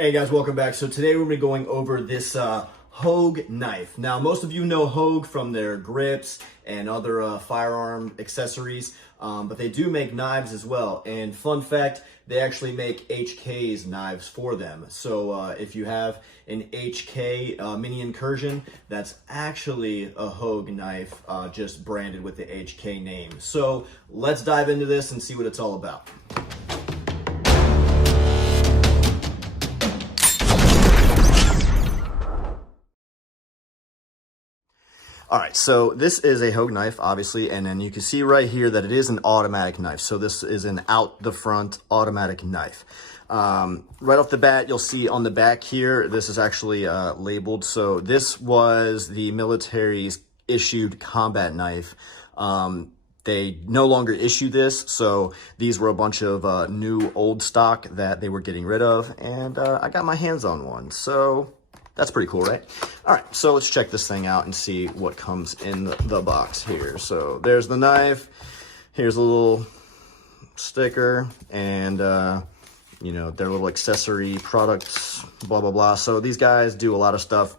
Hey guys, welcome back. So today we're going to be going over this Hogue knife. Now, most of you know Hogue from their grips and other firearm accessories, but they do make knives as well. And fun fact, they actually make HK's knives for them. So if you have an HK mini Incursion, that's actually a Hogue knife, just branded with the HK name. So let's dive into this and see what it's all about. All right, so this is a Hogue knife, obviously, and then you can see right here that it is an automatic knife. So this is an out the front automatic knife. Right off the bat, you'll see on the back here, this is actually labeled. So this was the military's issued combat knife. They no longer issue this, so these were a bunch of new old stock that they were getting rid of, and I got my hands on one. So that's pretty cool, right? All right, so let's check this thing out and see what comes in the box here. So there's the knife. Here's a little sticker and, you know, their little accessory products, blah, blah, blah. So these guys do a lot of stuff.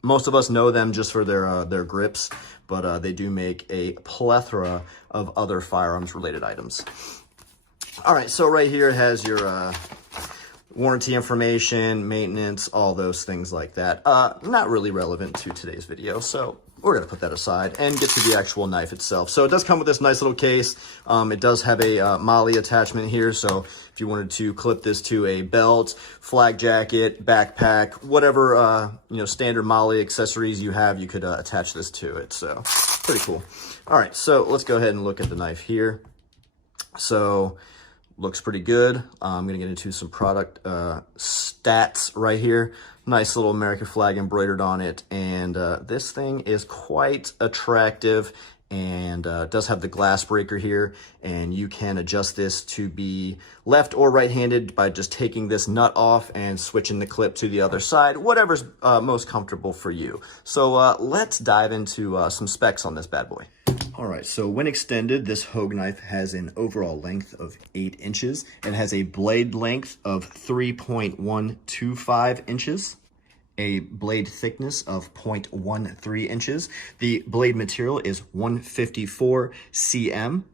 Most of us know them just for their grips, but they do make a plethora of other firearms related items. All right, so right here it has your warranty information, maintenance, all those things like that. Not really relevant to today's video, so we're gonna put that aside and get to the actual knife itself. So it does come with this nice little case. It does have a MOLLE attachment here, so if you wanted to clip this to a belt, flak jacket, backpack, whatever you know, standard MOLLE accessories you have, you could attach this to it. So pretty cool. All right, so let's go ahead and look at the knife here. So looks pretty good. I'm gonna get into some product stats right here. Nice little American flag embroidered on it, and this thing is quite attractive and does have the glass breaker here, and you can adjust this to be left or right-handed by just taking this nut off and switching the clip to the other side, whatever's most comfortable for you. So let's dive into some specs on this bad boy. All right, so when extended, this Hogue knife has an overall length of 8 inches. It has a blade length of 3.125 inches, a blade thickness of 0.13 inches. The blade material is 154 cm.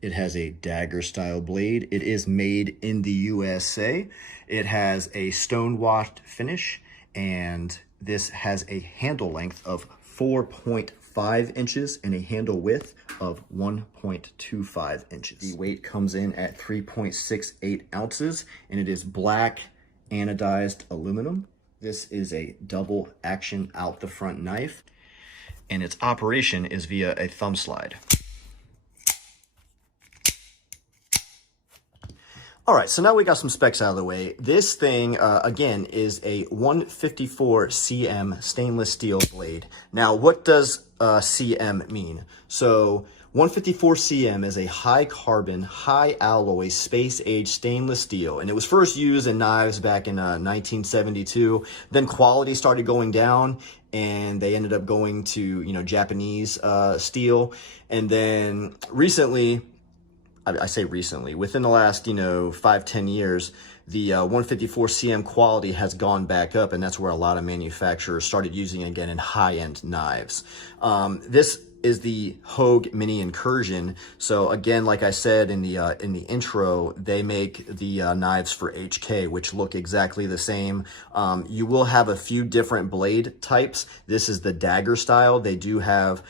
It has a dagger style blade. It is made in the USA. It has a stone-washed finish, and this has a handle length of 4.5 inches and a handle width of 1.25 inches. The weight comes in at 3.68 ounces, and it is black anodized aluminum. This is a double action out the front knife, and its operation is via a thumb slide. All right, so now we got some specs out of the way. This thing, again, is a 154 cm stainless steel blade. Now, what does cm mean? So 154 cm is a high carbon, high alloy, space age stainless steel. And it was first used in knives back in 1972. Then quality started going down, and they ended up going to, you know, Japanese steel. And then recently, I say recently, within the last, you know, 5-10 years, the 154 cm quality has gone back up, and that's where a lot of manufacturers started using it again in high-end knives. This is the Hogue Mini Incursion. So again, like I said in the intro, they make the knives for HK, which look exactly the same. You will have a few different blade types. This is the dagger style. They do have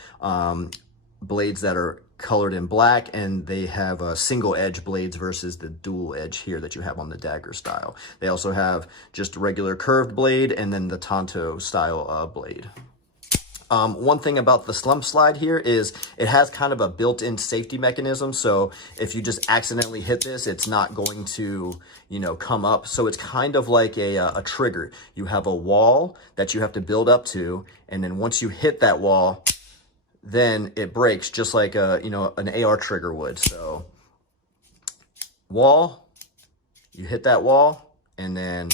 blades that are colored in black, and they have single edge blades versus the dual edge here that you have on the dagger style. They also have just a regular curved blade and then the Tonto style blade. One thing about the slump slide here is it has kind of a built-in safety mechanism. So if you just accidentally hit this, it's not going to, you know, come up. So it's kind of like a trigger. You have a wall that you have to build up to, and then once you hit that wall, then it breaks just like you know, an AR trigger would. So wall, you hit that wall and then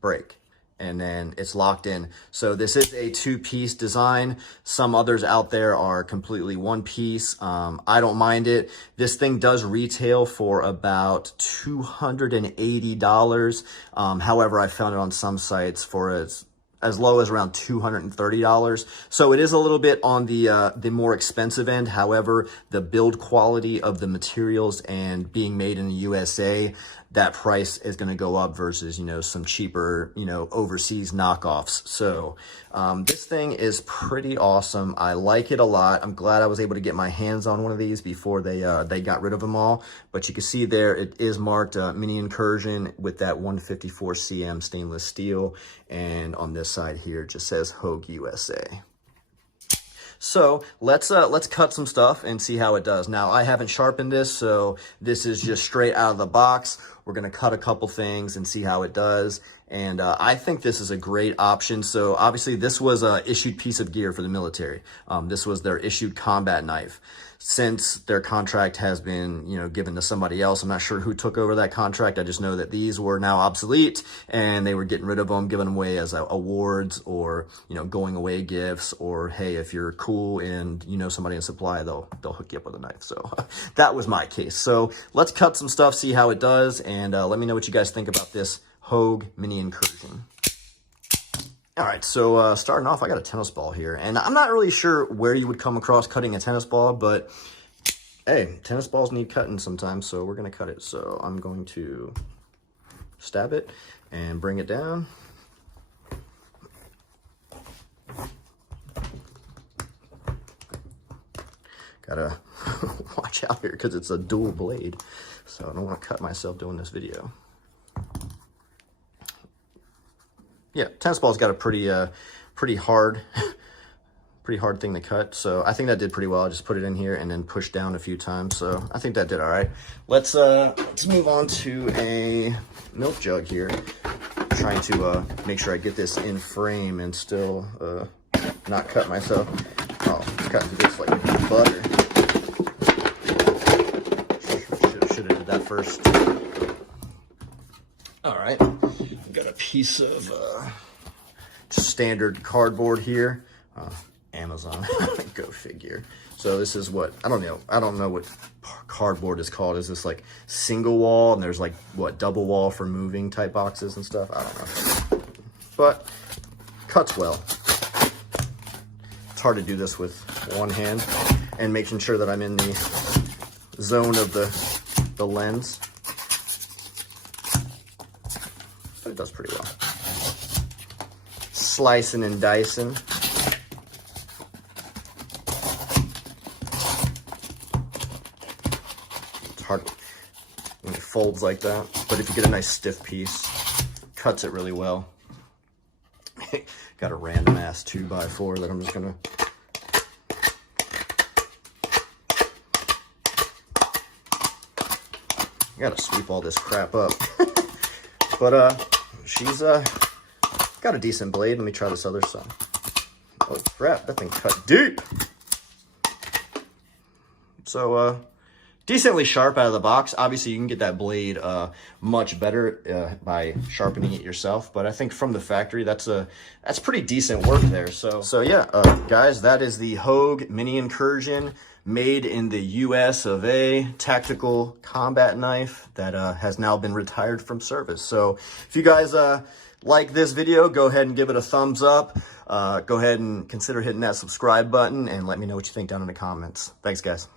break. and then it's locked in. So this is a 2-piece design. Some others out there are completely 1 piece. I don't mind it. This thing does retail for about $280. However, I found it on some sites for as low as around $230. So it is a little bit on the more expensive end. However, the build quality of the materials and being made in the USA, that price is going to go up versus, you know, some cheaper, you know, overseas knockoffs. So this thing is pretty awesome. I like it a lot. I'm glad I was able to get my hands on one of these before they got rid of them all. But you can see there, it is marked Mini Incursion with that 154 cm stainless steel. And on this side here, it just says Hogue USA. So let's cut some stuff and see how it does. Now, I haven't sharpened this, so this is just straight out of the box. We're gonna cut a couple things and see how it does. And I think this is a great option. So obviously this was a issued piece of gear for the military. This was their issued combat knife. Since their contract has been, you know, given to somebody else, I'm not sure who took over that contract. I just know that these were now obsolete and they were getting rid of them, giving them away as awards or, you know, going away gifts, or hey, if you're cool and you know somebody in supply, they'll hook you up with a knife. So that was my case. So let's cut some stuff, see how it does, and let me know what you guys think about this Hogue Mini Incursion. All right, so starting off, I got a tennis ball here, and I'm not really sure where you would come across cutting a tennis ball, but hey, tennis balls need cutting sometimes, so we're gonna cut it. So I'm going to stab it and bring it down. Gotta watch out here because it's a dual blade, so I don't want to cut myself doing this video. Yeah, tennis ball's got a pretty hard thing to cut. So I think that did pretty well. I just put it in here and then push down a few times. So I think that did all right. Let's move on to a milk jug here. I'm trying to make sure I get this in frame and still not cut myself. Oh, I'm cutting this like butter. Should have did that first. All right. Got a piece of standard cardboard here, Amazon. Go figure. So this is what I don't know what cardboard is called. Is this like single wall, and there's like what double wall for moving type boxes and stuff? I don't know, but cuts well. It's hard to do this with one hand and making sure that I'm in the zone of the lens. But it does pretty well. Slicing and dicing. It's hard when it folds like that, but if you get a nice stiff piece, cuts it really well. Got a random ass 2x4 that I'm just gonna gotta sweep all this crap up. But she's got a decent blade. Let me try this other side. Oh crap, that thing cut deep. So decently sharp out of the box. Obviously you can get that blade much better by sharpening it yourself, but I think from the factory that's pretty decent work there. So yeah, guys, that is the Hogue Mini Incursion, made in the US of A, tactical combat knife that has now been retired from service. So if you guys like this video, go ahead and give it a thumbs up. Go ahead and consider hitting that subscribe button and let me know what you think down in the comments. Thanks, guys.